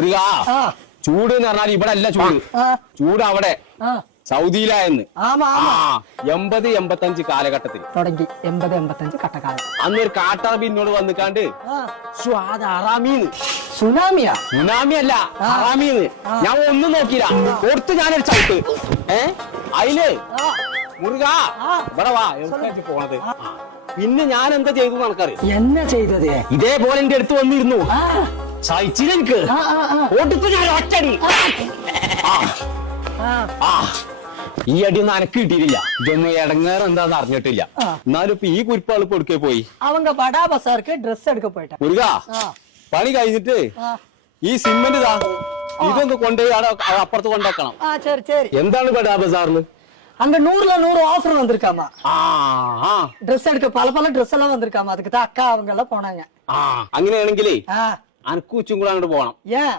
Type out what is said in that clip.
മുരുക ചൂട് എന്ന് പറഞ്ഞാൽ ഇവിടെ അല്ല ചൂട്, ചൂട് അവിടെ സൗദിയിലായെന്ന്. 80-85 കാലഘട്ടത്തിൽ തുടങ്ങി 80-85 കട്ടക്കാലം. അന്നൊരു കാട്ടാ പിന്നോട് വന്നിക്കാണ്ട് സുനാമിയാ? സുനാമി അല്ല, ഹറാമീന്ന്. ഞാൻ ഒന്നും നോക്കിയില്ല, കൊടുത്ത് ഞാനൊരു ചവിട്ട്. അതില് മുരുക ഇവിടെ വാ, എവിടേക്ക് പോണത്? പിന്നെ ഞാൻ എന്താ ചെയ്തു നടക്കറിയാം? എന്നാ ചെയ്തത്? ഇതേപോലെ എന്റെ അടുത്ത് വന്നിരുന്നു, സഹിച്ചില്ല എനിക്ക്. കൊടുത്ത് ഞാൻ ഒറ്റടി. ഈ അടിയൊന്നും അനക്ക് കിട്ടിയിട്ടില്ല, ഇതൊന്നും ഇടങ്ങേറ് എന്താന്ന് അറിഞ്ഞിട്ടില്ല. എന്നാലും ഇപ്പൊ ഈ കുരിപ്പാള് കൊടുക്കേ പോയി. அவங்க படா பசாருக்கு ட்ரெஸ் எடுக்க போயிட்டான். മുരുക പണി കഴിഞ്ഞിട്ട് ഈ സിമെന്റ് ഇതൊന്ന് കൊണ്ടുപോയി അപ്പുറത്ത് കൊണ്ടാക്കണം. சரி சரி. എന്താണ് ബഡാ ബസാറിന്? அங்க 100ல 100 ஆஃபர் வந்திருக்காமா. ட்ரெஸ் எடுக்க பல ட்ரெஸ் எல்லாம் வந்திருக்காமா. அதுக்கு தான் அக்கா அவங்க எல்லாம் போனாங்க. അങ്ങനെയാണെങ്കിലേ അനക്ക് ഉച്ചും കൂടെ അങ്ങോട്ട് പോകണം. ஏன்?